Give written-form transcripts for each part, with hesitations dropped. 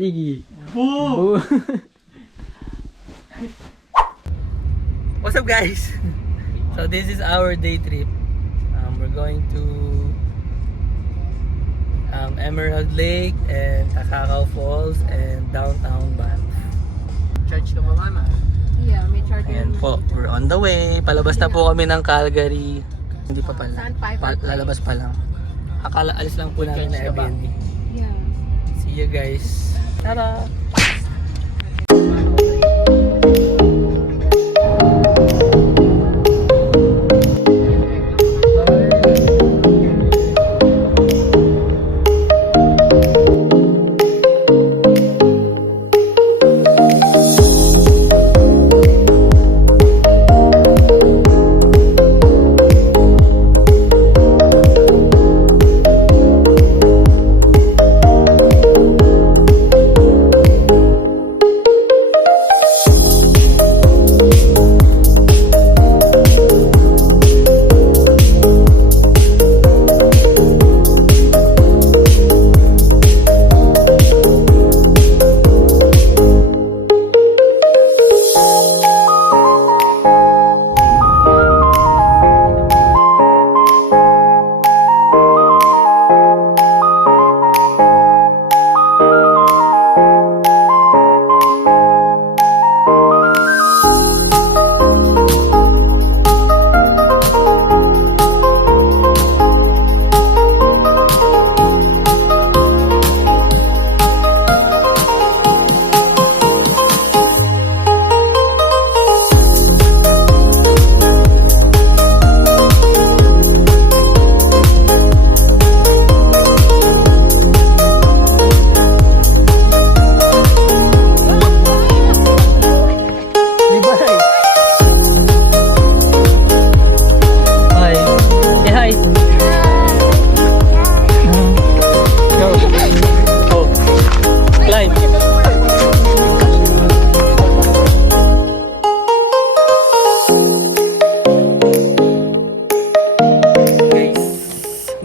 Sige. Boo! What's up guys? So this is our day trip. We're going to Emerald Lake and Takakaw Falls and downtown Banff. Charge ka ba, mama? Yeah, may charge. Ayan po, we're on the way. Palabas na po kami ng Calgary. Hindi pa pala. Saan pa? Lalabas pa lang. Akala alis lang po namin na Airbnb. Yeah. See you guys. Tara!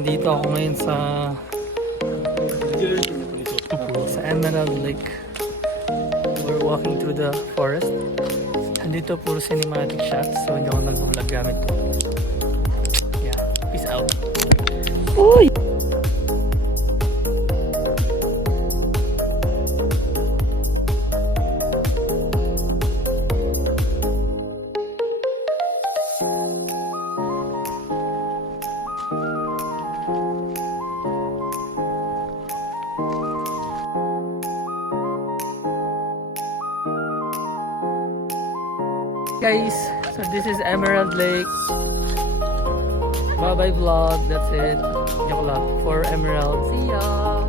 Dito ako ngayon sa Emerald Lake. We're walking through the forest. Andito puro cinematic shots, so hindi ako nag-vlog gamit to. Yeah, peace out. Uy! Guys, so this is Emerald Lake. Bye bye vlog, that's it. Joke lang, for Emerald. See ya!